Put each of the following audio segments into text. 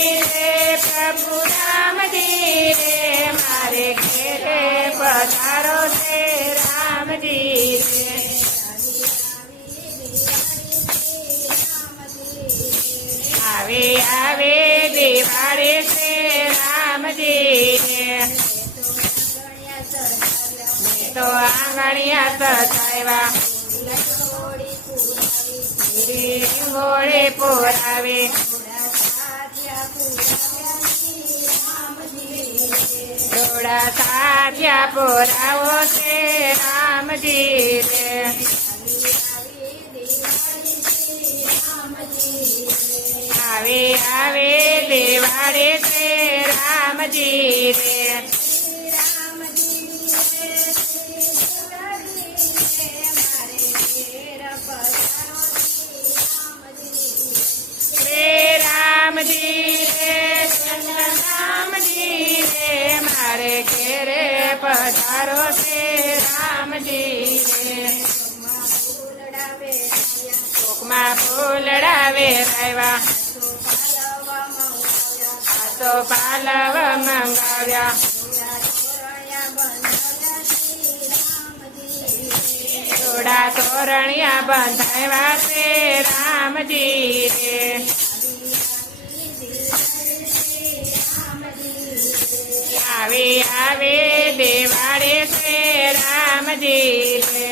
प्रभु राम जी रे मारे घेरे पधारो से राम जी रे आवे आवे दिवाળી से राम जी रे तो आंगणिया सजावा गोळे पुरावे थोड़ा साथिया पुरावो से राम जी रे आवे आवे दिवाળી से राम जी रे राम जी रे राम जी रे मारे घेरे पधारो से राम जी रे कोकमा फूलडावे रायवा तो पालव मंगाव्या थोड़ा तोरणिया बंधावा से राम जी रे आवे आवे दिवाળી से राम जी रे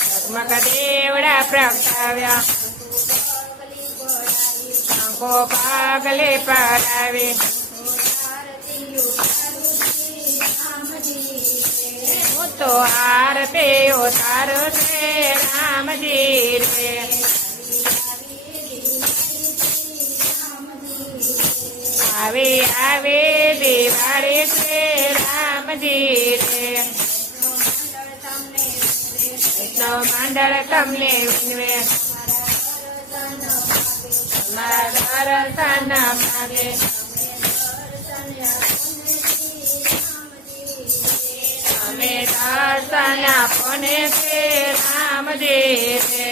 झगमग देवड़ा प्रगटाव्या शंखो पागले पडावे હું તો આરતે ઉતારો છે રામ जी रे आवे आवे दिवाળી से राम जी रे मंडल तमने विनवे मारा दर्शन मागे हमें दर्शन अपने से राम जी रे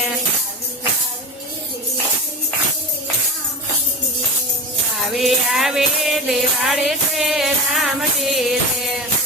आवे आवे दिवाળી से राम जी रे